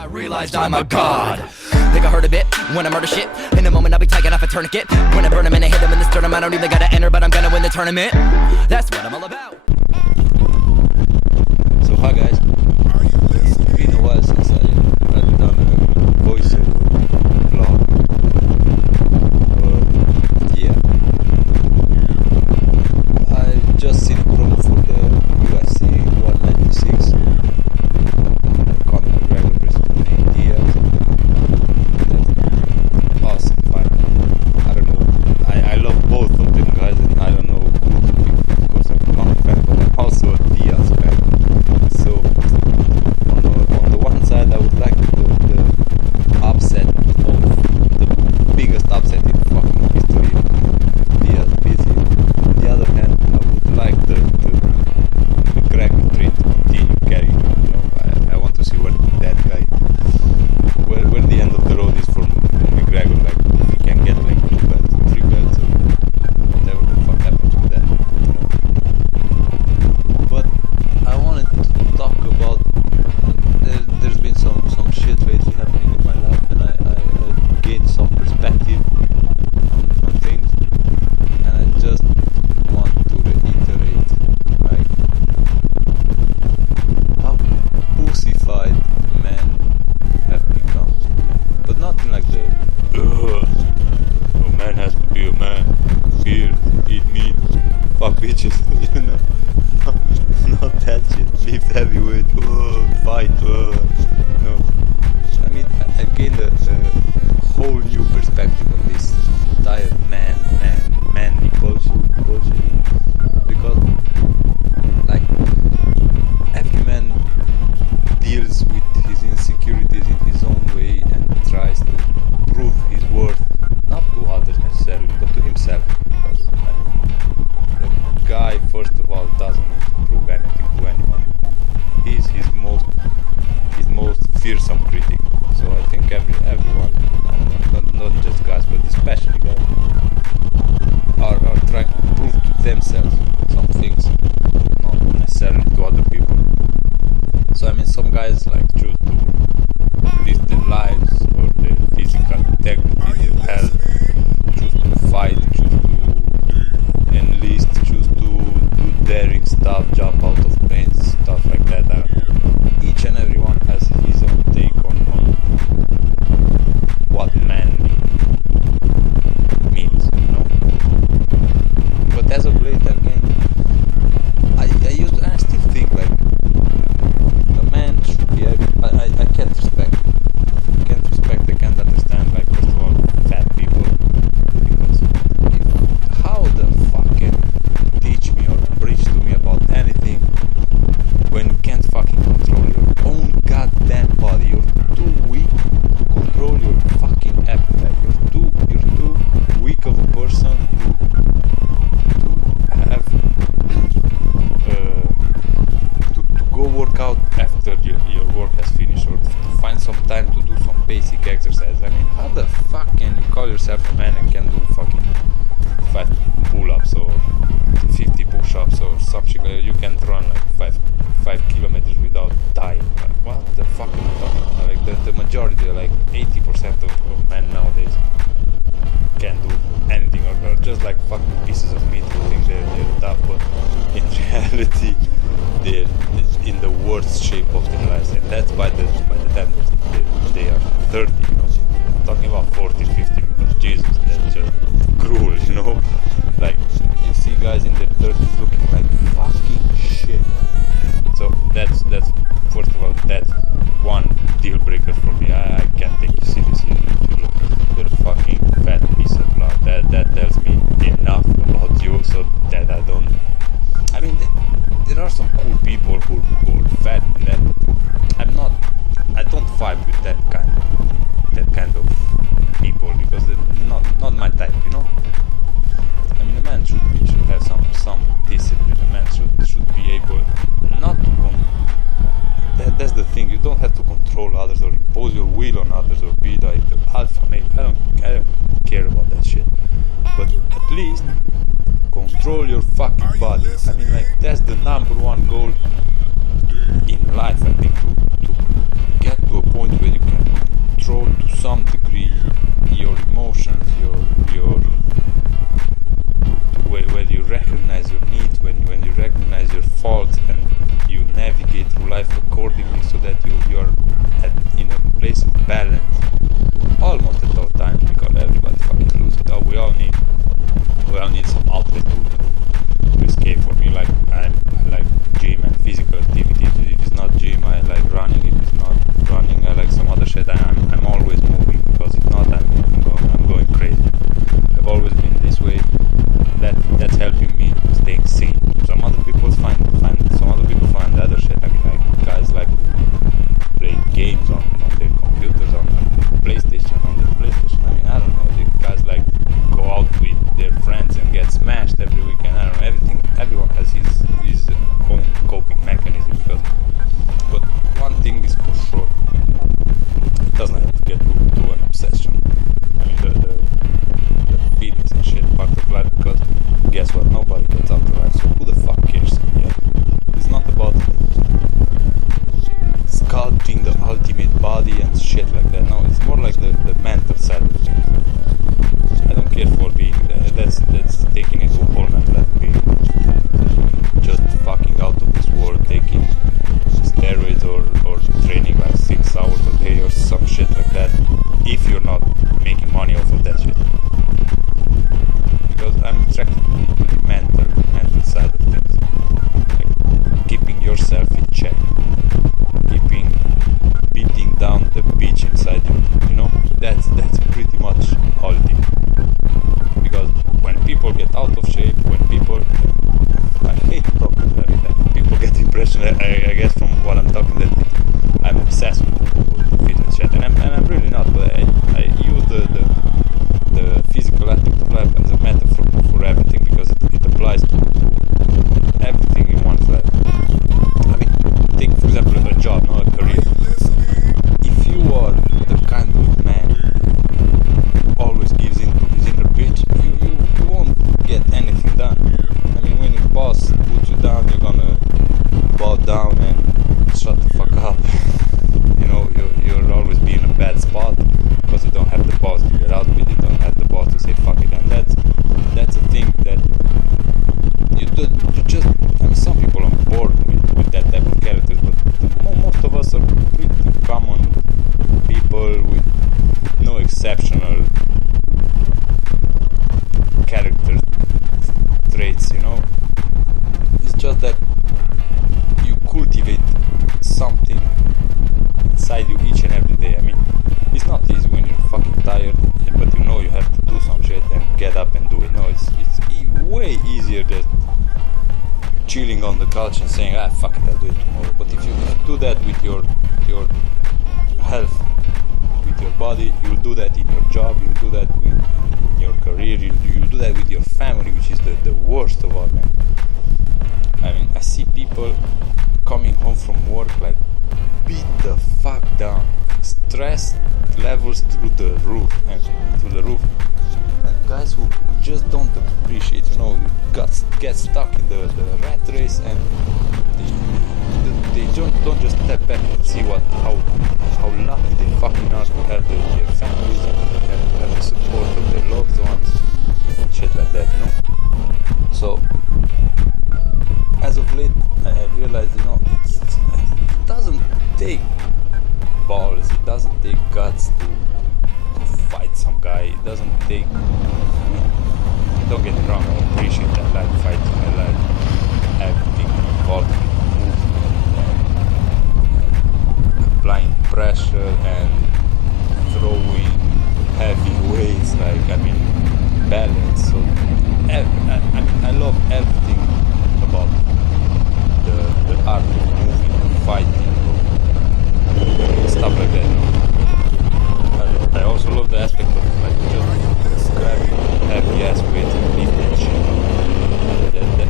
I realized I'm a god. Think I heard a bit when I murder shit. In a moment I'll be taking off a tourniquet. When I burn him and I hit him in the sternum, I don't even gotta enter, but I'm gonna win the tournament. That's what I'm all about. So hi guys, it's been a while since I've done a voiceover vlog. Yeah, I've just seen a promo for the UFC 196 Conor McGregor versus Nate Diaz. That's awesome fight. I don't know, I love both of them guys, and I don't know who to pick. Of course I'm a Conor fan, but I'm also a Diaz fan. So on the one side I would like the upset of the biggest upset in fucking history, Diaz beats him. On the other hand, I would like the McGregor train to continue carrying him, you know. I want to see where that guy, where the end of the road is for McGregor, like if he can get like 2 belts, 3 belts, or whatever the fuck happens with that, you know. But I wanted to talk about, there's been some shit lately happening in my life, and I gained some perspective on things, and I just want to reiterate like how pussified men have become, but not in like the a man has to be a man, beer, eat meat, fuck bitches, you know. Not that shit. Lift heavyweight, fight, no. I mean, I gained a whole new perspective on this entire manly bullshit, because like every man deals with his insecurities in his own way and tries to prove his worth, not to others necessarily, but to himself, because I mean, a guy first of all doesn't need to prove anything to anyone. He's his most fearsome critic. So I think everyone, not just guys, but especially guys, are trying to prove to themselves some things, not necessarily to other people. So I mean, some guys like choose to live their lives or their physical integrity, their health, choose to fight, choose to enlist, choose to do daring stuff, jump out of planes, stuff like that. I don't know. Each and everyone has his own take on what manly means, you know. But as of late, again, I used to, and I still think like a man should be able, I can't respect, I can't understand, like, first of all, fat people, because how the fuck can you teach me or preach to me about anything when you can't fucking control your own goddamn body? You're too weak to control your fucking appetite. You're too weak of a person to have to go work out after your work has finished, or to find some time to do some basic exercise. I mean, how the fuck can you call yourself a man and can do fucking 5 pull-ups or 50 push-ups or something? You can run like 5 kilometers without dying. What the fuck am I talking about? Like the majority, like 80% of men nowadays can do anything, or just like fucking pieces of meat who think they're tough, but in reality they're in the worst shape of their lives, and that's by the time they are 30, you know. I'm talking about 40, 50, because Jesus, that's just cruel, you know. Like, you see guys in their 30s looking like fucking shit. So that's first of all, that's one deal breaker for me. I can't take you seriously if you're a fucking fat piece of blood. That tells me enough about you, so that I don't. I mean, there are some cool people who are fat, and that I don't vibe with that kind of people, because they're not my type, you know. I mean, a man should have some discipline. A man should be able not to that's the thing. You don't have to control others or impose your will on others or be like the alpha male. I don't care about that shit. But at least control your fucking body. I mean, like, that's the number one goal in life, I think, to get to a point where you in a place of balance almost at all times, because everybody fucking loses it. Oh, we all need some outlet to escape. For me, like I like gym and physical activity. If it's not gym, I like running. If it's not running, I like some other shit. I'm always moving, because if not, I'm going crazy. I've always been this way. That's helping me staying sane. Some other people find other shit. I mean, like guys like play games on their computers, on PlayStation. I mean, I don't know. The guys like go out with their friends and get smashed every weekend. I don't know. Everyone has his own coping mechanism. But one thing is for sure, it doesn't have to get to an obsession. I mean, the fitness and shit part of life, because guess what? Nobody gets out alive, so who the fuck cares? Yeah. It's not about sculpting the ultimate body and shit like that. No, it's more like the mental side of things. I don't care for being that's taking it to a whole nother level, being just fucking out of this world, taking steroids or training like 6 hours a day or some shit like that, if you're not making money off of that shit. Because I'm attracted to the mental side of things, like keeping yourself in check, beating down the bitch inside you. You know, that's pretty much all it is. Because when people get out of shape, I hate to talk about that. People get the impression that I guess from what I'm talking that I'm obsessed with the fitness shit, and I'm really not. But I use the physical aspect of life as a metaphor for everything, because it applies to everything in one's life. I mean, take for example a job, not a career. If you are the kind of man who always gives in to his inner bitch, you won't get anything done. I mean, when your boss puts you down, you're gonna bow down and shut the fuck up. You know, you're always be in a bad spot, because you don't have the boss to get out with, you don't have the boss to say fuck it, and that's a thing that you just, I mean, some people are bored with that type of characters, but most of us are pretty common people with no exceptional character traits, you know. It's just that you cultivate something inside you each and every day. I mean, it's not easy when you're fucking tired, but you know you have to do some shit and get up and do it. No, it's way easier than chilling on the couch and saying, fuck it, I'll do it tomorrow. But if you do that with your health, with your body, you'll do that in your job, you'll do that in your career, you'll do that with your family, which is the worst of all, man. I mean, I see people coming home from work like beat the fuck down, stress levels through the roof, and guys who just don't appreciate, you know, get stuck in the rat race, and they don't just step back and see how lucky they fucking are to have their families and have the support of their loved ones and shit like that, you know. So as of late, I have realized, you know, it doesn't take balls, it doesn't take guts to fight some guy. It doesn't take, I mean, don't get me wrong, I appreciate that. I like fighting, I like everything involved with movement and applying pressure and throwing heavy weights, like, I mean, balance. So I love everything about the art of moving, fighting, stuff like that, you know? I also love the aspect of like just grabbing heavy ass weights and lift that shit. That,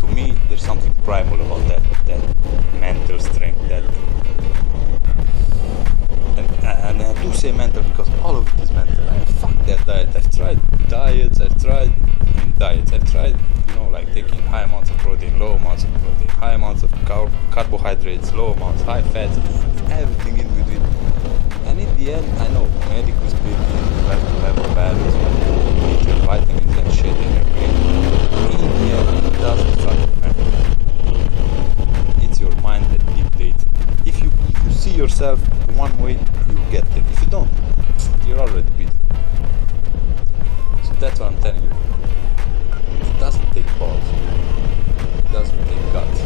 to me, there's something primal about that mental strength. And I do say mental because all of it is mental. I mean, fuck that diet. I've tried diets. I've tried, you know, like taking high amounts of protein, low amounts of protein, high amounts of carbohydrates, low amounts, high fats, everything in between. And in the end, I know, medically speaking, you have to have a balance, you have to eat your vitamins and shit in your brain. In the end, it doesn't fucking matter. It's your mind that dictates. If you see yourself yourself one way, you'll get there. If you don't, you're already beaten. So that's what I'm telling you. It doesn't take balls. It doesn't take guts.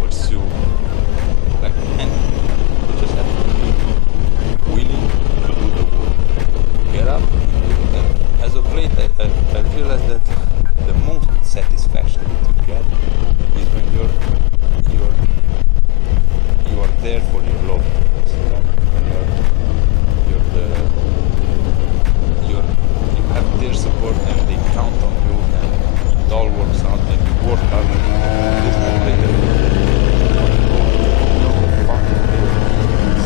Pursue like anything. You just have to be willing to do the work. Get up. And as of late, I realized that the most satisfaction that you get is when you are there for your loved ones. You have their support and they count on you, and it all works out and you work hard. There's no way that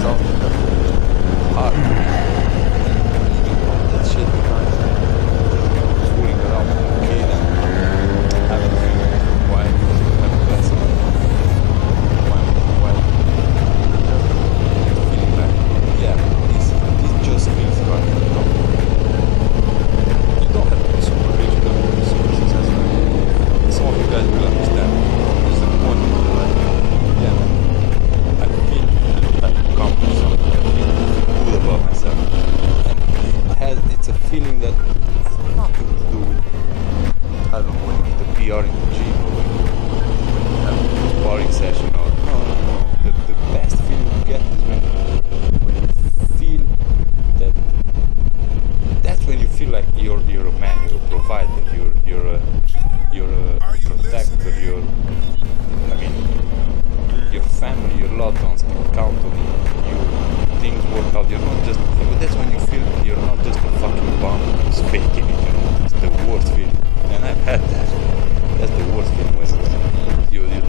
something hard. That shit behind fooling around with a kid and having a wife, having got some wife, feeling like, yeah, this just feels right. You don't have to be super rich, you don't have to be super successful. Some of you guys will understand. There's a point where you're like, yeah, I feel I've accomplished something. I feel good about myself. And it's a feeling that has nothing to do with, I don't know, when you get a PR in the gym or when you have a sparring session or no. The best feeling you get is when you feel that that's when you feel like you're a man, you're a provider, you're a protector, your family, your loved ones can count on you. Things work out. You're not just. That's when you feel you're not just a fucking bum who's faking it. You know, it's the worst feeling. And I've had that. That's the worst feeling when you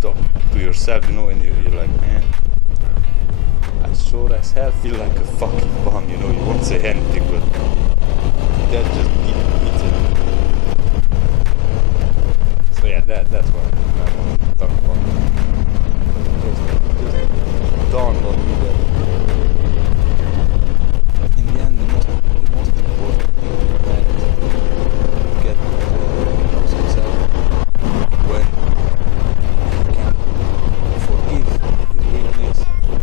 talk to yourself. You know, and you're like, man, I sure as hell feel like a fucking bum. You know, you won't say anything, but that just eats it. So yeah, that's what I want to talk about. Just dawned on me that in the end, the most important thing that you get to recognize yourself when you can forgive his weakness,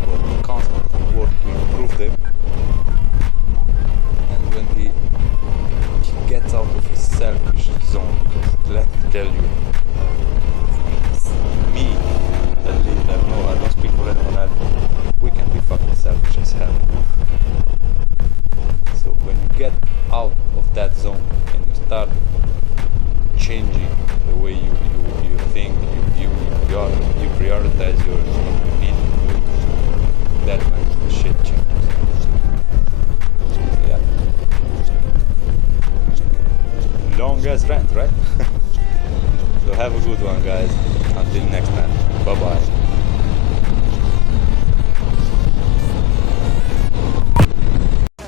but constantly work to improve them, and when he gets out of his selfish zone. Because let me tell you, me at least, I don't speak for anyone else, we can be fucking selfish as hell. So when you get out of that zone and you start changing the way you think, you prioritize your needs, that's when the shit changes. So yeah. Long as rent, right? So have a good one, guys. Until next time. Bye-bye.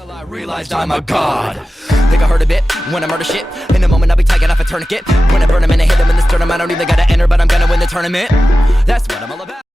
I realized I'm a god. Think I heard a bit when I murder shit. In a moment I'll be taking off a tourniquet. When I burn him and I hit him in the sternum, I don't even gotta enter, but I'm gonna win the tournament. That's what I'm all about.